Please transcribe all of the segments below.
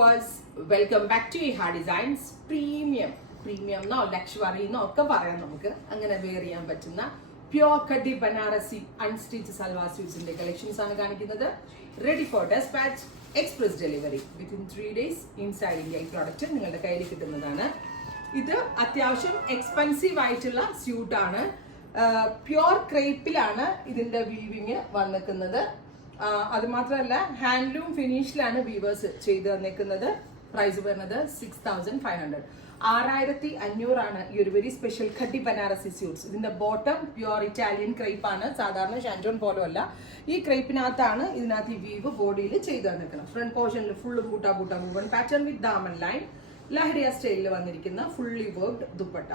viewers, welcome back to Iha Designs Premium എന്നോ luxury എന്നോ ഒക്കെ പറയാം. നമുക്ക് അങ്ങനെ വെയർ ചെയ്യാൻ പറ്റുന്ന പ്യോർ കട്ടി ബനാറസി അൺസ്റ്റിച്ച് സൽവാർ സ്യൂട്ട്സിന്റെ കളക്ഷൻസ് ആണ് കാണിക്കുന്നത്. Ready for despatch, express delivery within 3 days inside India. ഈ പ്രോഡക്റ്റ് നിങ്ങളുടെ കയ്യിൽ കിട്ടുന്നതാണ്. ഇത് അത്യാവശ്യം എക്സ്പെൻസീവ് ആയിട്ടുള്ള സ്യൂട്ടാണ്. പ്യോർ ക്രേപ്പിലാണ് ഇതിന്റെ വീവിങ് വന്നിരിക്കുന്നത്. അത് മാത്രമല്ല ഹാൻഡ്ലൂം ഫിനിഷിലാണ് വീവേഴ്സ് ചെയ്ത് തന്നിരിക്കുന്നത്. പ്രൈസ് വരുന്നത് 6500. 6500 ഈ ഒരു വെരി സ്പെഷ്യൽ ഖട്ടി ബനാറസി സ്യൂട്ട്സ്. ഇതിന്റെ ബോട്ടം പ്യോർ ഇറ്റാലിയൻ ക്രേപ്പ് ആണ്. സാധാരണ ഷാൻറ്റോൺ പോലും അല്ല. ഈ ക്രേപ്പിനകത്താണ് ഇതിനകത്ത് ഈ വീവ് ബോഡിയിൽ ചെയ്ത് തന്നിരിക്കുന്നത്. ഫ്രണ്ട് പോർഷനിൽ ഫുള്ള് ബൂട്ട വുവൺ പാറ്റേൺ വിത്ത് ദാമൻ ലൈൻ, ലഹരിയ സ്റ്റൈലിൽ വന്നിരിക്കുന്ന fully worked dupatta.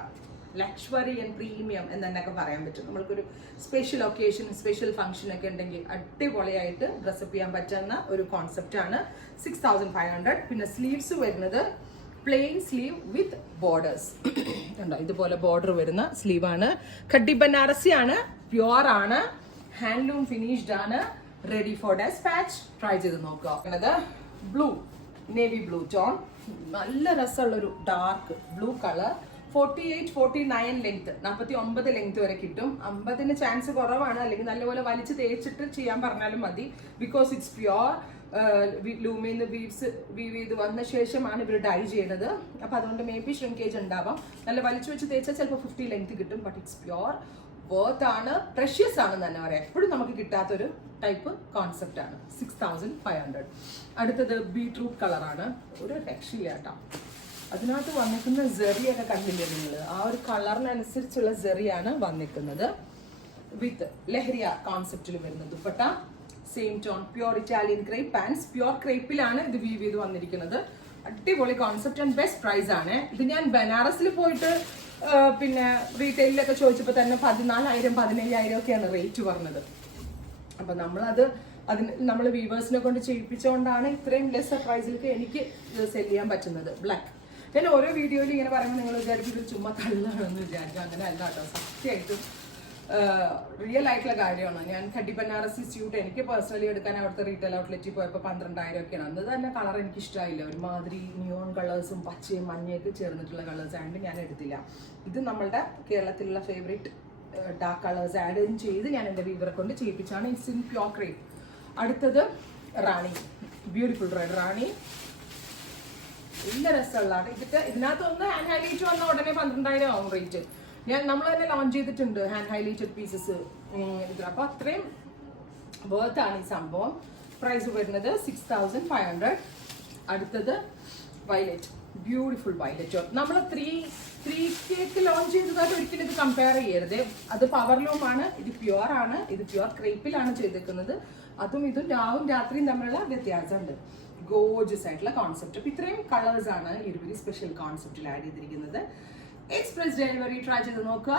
Luxury and premium എന്നൊക്കെ പറയാൻ പറ്റും. നമ്മൾക്കൊരു സ്പെഷ്യൽ ഒക്കേഷൻ, സ്പെഷ്യൽ ഫംഗ്ഷൻ ഒക്കെ ഉണ്ടെങ്കിൽ അടിപൊളിയായിട്ട് ഡ്രസ്സപ്പ് ചെയ്യാൻ പറ്റുന്ന ഒരു കോൺസെപ്റ്റ് ആണ്. 6500. പിന്നെ സ്ലീവ്സ് വരുന്നത് പ്ലെയിൻ സ്ലീവ് വിത്ത് ബോർഡേഴ്സ്. കണ്ടോ, ഇതുപോലെ ബോർഡർ വരുന്ന സ്ലീവ് ആണ്. ഖട്ടി ബനാറസി ആണ്, പ്യുവർ ആണ്, ഹാൻഡ്ലൂം ഫിനിഷ്ഡ് ആണ്. Ready for despatch. ട്രൈ ചെയ്ത് നോക്കുക. ബ്ലൂ, നേവി ബ്ലൂ ടോൺ, നല്ല രസമുള്ളൊരു dark blue colour. 48-49 length, 49 length വരെ കിട്ടും. 50 ചാൻസ് കുറവാണ്. അല്ലെങ്കിൽ നല്ലപോലെ വലിച്ച് തേച്ചിട്ട് ചെയ്യാൻ പറഞ്ഞാലും മതി. ബിക്കോസ് ഇറ്റ്സ് പ്യുവർ ലൂമിന്ന് വീവ് ചെയ്ത് വന്ന ശേഷമാണ് ഇവർ ഡൈ ചെയ്യുന്നത്. അപ്പൊ അതുകൊണ്ട് മേ ബി ഷ്രിങ്കേജ് ഉണ്ടാവാം. നല്ല വലിച്ചു വെച്ച് തേച്ചാൽ ചിലപ്പോൾ 50 ലെങ്ത് കിട്ടും. ബട്ട് ഇറ്റ്സ് പ്യുവർ വർത്ത് ആണ്, പ്രഷ്യസ് ആണ് തന്നെ പറയാം. എപ്പോഴും നമുക്ക് കിട്ടാത്തൊരു ടൈപ്പ് കോൺസെപ്റ്റ് ആണ്. 6500. അടുത്തത് ബീട്രൂട്ട് കളറാണ്. ഒരു രക്ഷയില്ല കേട്ടോ. അതിനകത്ത് വന്നിരിക്കുന്ന സെറിയൊക്കെ കണ്ടില്ലേ നിങ്ങൾ? ആ ഒരു കളറിനനുസരിച്ചുള്ള സെറിയാണ് വന്നിരിക്കുന്നത്. വിത്ത് ലഹരിയ കോൺസെപ്റ്റിൽ വരുന്ന dupatta, same tone, pure Italian crepe pants. Pure ക്രേപ്പിലാണ് ഇത് വീവ് ചെയ്ത് വന്നിരിക്കുന്നത്. അടിപൊളി കോൺസെപ്റ്റ് ആൻഡ് ബെസ്റ്റ് പ്രൈസ് ആണ്. ഇത് ഞാൻ ബനാറസിൽ പോയിട്ട് പിന്നെ റീറ്റെയിലൊക്കെ ചോദിച്ചപ്പോൾ തന്നെ 14,000-15,000 ഒക്കെയാണ് റേറ്റ് പറഞ്ഞത്. അപ്പൊ നമ്മൾ വീവേഴ്സിനെ കൊണ്ട് ചെയ്യിപ്പിച്ചുകൊണ്ടാണ് ഇത്രയും ലെസ് പ്രൈസിലേക്ക് എനിക്ക് ഇത് സെല് ചെയ്യാൻ പറ്റുന്നത്. ബ്ലാക്ക്. ഞാൻ ഓരോ വീഡിയോയിൽ ഇങ്ങനെ പറയുമ്പോൾ നിങ്ങൾ വിചാരിക്കും ഇത് ചുമ്മാ തള്ളാണെന്ന് വിചാരിക്കും. അങ്ങനെ അല്ല കേട്ടോ, സത്യമായിട്ടും റിയൽ ആയിട്ടുള്ള കാര്യമാണ്. ഞാൻ ഖട്ടി ബനാറസി സ്യൂട്ട് എനിക്ക് പേഴ്സണലി എടുക്കാൻ അവിടുത്തെ റീറ്റെയിൽ ഔട്ട്ലെറ്റിൽ പോയപ്പോൾ 12,000 ഒക്കെയാണ്. അന്ന് തന്നെ കളർ എനിക്ക് ഇഷ്ടമായില്ല. ഒരുമാതിരി നിയോൺ കളേഴ്സും പച്ചയും മഞ്ഞയൊക്കെ ചേർന്നിട്ടുള്ള കളേഴ്സ് ആയതുകൊണ്ട് ഞാൻ എടുത്തില്ല. ഇത് നമ്മളുടെ കേരളത്തിലുള്ള ഫേവറേറ്റ് ഡാർക്ക് കളേഴ്സ് ആഡ് ചെയ്ത് ഞാൻ എൻ്റെ വീവറെ കൊണ്ട് ചെയ്യിപ്പിച്ചാണ്. It's in pure crepe. അടുത്തത് റാണി, ബ്യൂട്ടിഫുൾ റെഡ് റാണി. നല്ല രസമുള്ളതാണ്. ഇതിനകത്തൊന്ന് ഹാൻഡ് ഹൈലൈറ്റ് വന്ന ഉടനെ 12,000 ആവും റേറ്റ്. നമ്മൾ തന്നെ ലോഞ്ച് ചെയ്തിട്ടുണ്ട് ഹാൻഡ് ഹൈലൈറ്റഡ് പീസസ്. അപ്പൊ അത്രയും വർത്ത് ആണ് ഈ സംഭവം. പ്രൈസ് വരുന്നത് 6500. അടുത്തത് വയലറ്റ്, ബ്യൂട്ടിഫുൾ വയലറ്റ്. നമ്മൾ 3K ലോഞ്ച് ചെയ്തതായിട്ട് ഒരിക്കലും ഇത് കമ്പയർ ചെയ്യരുത്. അത് പവർലൂമാണ്, ഇത് പ്യുവർ ആണ്. ഇത് പ്യുവർ ക്രേപ്പിലാണ് ചെയ്തേക്കുന്നത്. അതും ഇതും രാവും രാത്രിയും തമ്മിലുള്ള വ്യത്യാസമുണ്ട്. ഗോർജസ് ആയിട്ടുള്ള കോൺസെപ്റ്റ്. അപ്പൊ ഇത്രയും കളേഴ്സ് ആണ് ഈ ഒരു സ്പെഷ്യൽ കോൺസെപ്റ്റിൽ ആഡ് ചെയ്തിരിക്കുന്നത്. എക്സ്പ്രസ് ഡെലിവറി ട്രൈ ചെയ്ത് നോക്കുക.